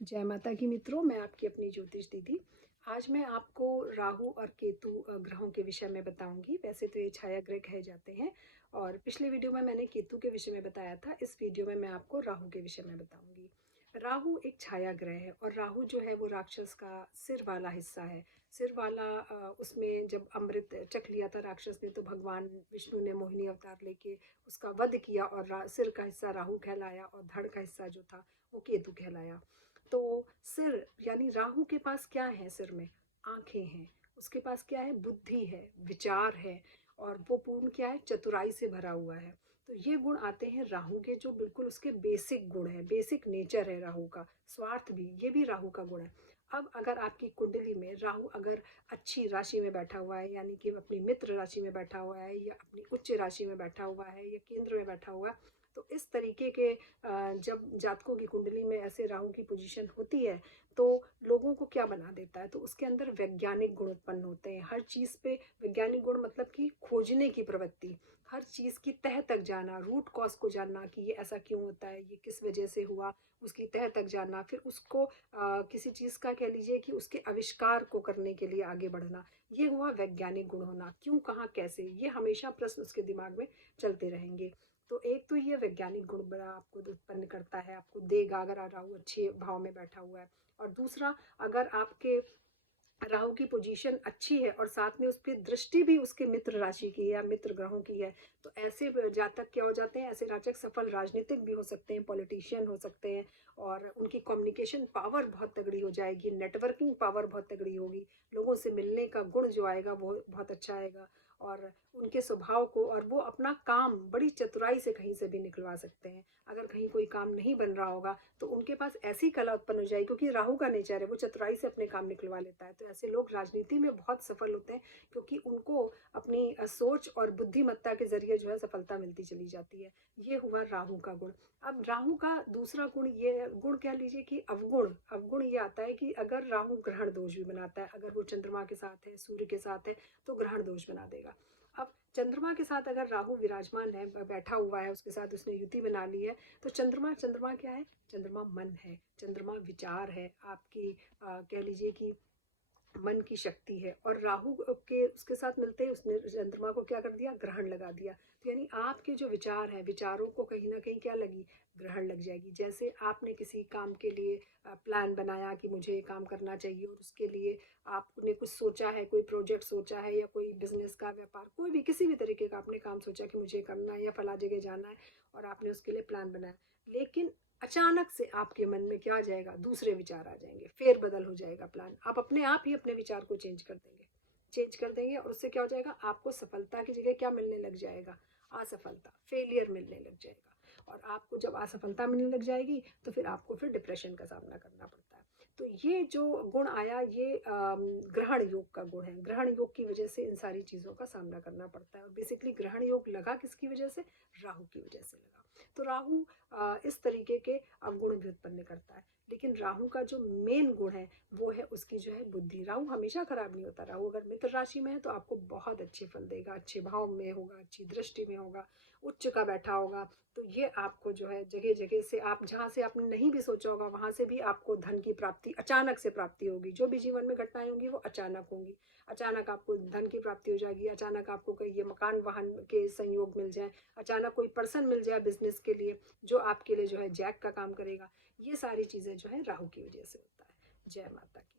जय माता की मित्रों, मैं आपकी अपनी ज्योतिष दीदी। आज मैं आपको राहु और केतु ग्रहों के विषय में बताऊंगी। वैसे तो ये छाया ग्रह कहे जाते हैं और पिछले वीडियो में मैंने केतु के विषय में बताया था। इस वीडियो में मैं आपको राहु के विषय में बताऊंगी। राहु एक छाया ग्रह है और राहु जो है वो राक्षस का सिर वाला हिस्सा है। सिर वाला उसमें जब अमृत चख लिया था राक्षस ने, तो भगवान विष्णु ने मोहिनी अवतार लेके उसका वध किया और सिर का हिस्सा राहु कहलाया और धड़ का हिस्सा जो था वो केतु कहलाया। तो सिर यानी राहु के पास क्या है? सिर में आंखें हैं, उसके पास क्या है? बुद्धि है, विचार है और वो पूर्ण क्या है? चतुराई से भरा हुआ है। तो ये गुण आते हैं राहु के, जो बिल्कुल उसके बेसिक गुण है, बेसिक नेचर है राहु का। स्वार्थ भी, ये भी राहु का गुण है। अब अगर आपकी कुंडली में राहु अगर अच्छी राशि में बैठा हुआ है, यानी कि अपनी मित्र राशि में बैठा हुआ है या अपनी उच्च राशि में बैठा हुआ है या केंद्र में बैठा हुआ है, तो इस तरीके के जब जातकों की कुंडली में ऐसे राहु की पोजीशन होती है तो लोगों को क्या बना देता है? तो उसके अंदर वैज्ञानिक गुण उत्पन्न होते हैं। हर चीज़ पे वैज्ञानिक गुण मतलब कि खोजने की प्रवृत्ति, हर चीज़ की तह तक जाना, रूट कॉज को जानना कि ये ऐसा क्यों होता है, ये किस वजह से हुआ, उसकी तह तक जानना, फिर उसको किसी चीज़ का कह लीजिए कि उसके आविष्कार को करने के लिए आगे बढ़ना। ये हुआ वैज्ञानिक गुण होना। क्यों, कहाँ, कैसे, ये हमेशा प्रश्न उसके दिमाग में चलते रहेंगे। तो एक तो ये वैज्ञानिक गुण बड़ा आपको उत्पन्न करता है, आपको देगा अगर राहु अच्छे भाव में बैठा हुआ है। और दूसरा, अगर आपके राहु की पोजीशन अच्छी है और साथ में उस पर दृष्टि भी उसके मित्र राशि की है या मित्र ग्रहों की है, तो ऐसे जातक क्या हो जाते हैं? ऐसे जातक सफल राजनीतिक भी हो सकते हैं, पॉलिटिशियन हो सकते हैं और उनकी कम्युनिकेशन पावर बहुत तगड़ी हो जाएगी, नेटवर्किंग पावर बहुत तगड़ी होगी, लोगों से मिलने का गुण जो आएगा वो बहुत अच्छा आएगा और उनके स्वभाव को, और वो अपना काम बड़ी चतुराई से कहीं से भी निकलवा सकते हैं। अगर कहीं कोई काम नहीं बन रहा होगा तो उनके पास ऐसी कला उत्पन्न हो जाएगी, क्योंकि राहु का नेचर है, वो चतुराई से अपने काम निकलवा लेता है। तो ऐसे लोग राजनीति में बहुत सफल होते हैं, क्योंकि उनको अपनी सोच और बुद्धिमत्ता के जरिए जो है सफलता मिलती चली जाती है। ये हुआ राहु का गुण। अब राहु का दूसरा गुण, ये गुण कह लीजिए कि अवगुण। अवगुण ये आता है कि अगर राहु ग्रहण दोष भी बनाता है, अगर वो चंद्रमा के साथ है, सूर्य के साथ है, तो ग्रहण दोष बना देगा। अब चंद्रमा के साथ अगर राहु विराजमान है, बैठा हुआ है, उसके साथ उसने युति बना ली है, तो चंद्रमा, चंद्रमा क्या है? चंद्रमा मन है, चंद्रमा विचार है, आपकी कह लीजिए कि मन की शक्ति है। और राहु के उसके साथ मिलते ही उसने चंद्रमा को क्या कर दिया? ग्रहण लगा दिया। तो यानी आपके जो विचार हैं, विचारों को कहीं ना कहीं क्या लगी? ग्रहण लग जाएगी। जैसे आपने किसी काम के लिए प्लान बनाया कि मुझे ये काम करना चाहिए, और उसके लिए आपने कुछ सोचा है, कोई प्रोजेक्ट सोचा है या कोई बिजनेस का, व्यापार, कोई भी किसी भी तरीके का आपने काम सोचा कि मुझे करना है या फला जगह जाना है, और आपने उसके लिए प्लान बनाया, लेकिन अचानक से आपके मन में क्या आ जाएगा? दूसरे विचार आ जाएंगे, फेर बदल हो जाएगा प्लान। आप अपने आप ही अपने विचार को चेंज कर देंगे और उससे क्या हो जाएगा? आपको सफलता की जगह क्या मिलने लग जाएगा? असफलता, फेलियर मिलने लग जाएगा। और आपको जब असफलता मिलने लग जाएगी तो फिर आपको फिर डिप्रेशन का सामना करना पड़ता है। तो ये जो गुण आया, ये ग्रहण योग का गुण है। ग्रहण योग की वजह से इन सारी चीज़ों का सामना करना पड़ता है। और बेसिकली ग्रहण योग लगा किसकी वजह से? राहु की वजह से लगा। तो राहु इस तरीके के अवगुण भी उत्पन्न करता है। लेकिन राहु का जो मेन गुण है वो है उसकी जो है बुद्धि। राहु हमेशा खराब नहीं होता। राहु अगर मित्र राशि में है तो आपको बहुत अच्छे फल देगा, अच्छे भाव में होगा, अच्छी दृष्टि में होगा, उच्च का बैठा होगा। तो ये आपको जो है जगह जगह से, आप जहाँ से आपने नहीं भी सोचा होगा वहाँ से भी आपको धन की प्राप्ति, अचानक से प्राप्ति होगी। जो भी जीवन में घटनाएं होंगी वो अचानक होंगी। अचानक आपको धन की प्राप्ति हो जाएगी, अचानक आपको कहीं ये मकान वाहन के संयोग मिल जाए, अचानक कोई पर्सन मिल जाए बिजनेस के लिए जो आपके लिए जो है जैक का काम करेगा। ये सारी चीज़ें जो है राहु की वजह से होता है। जय माता की।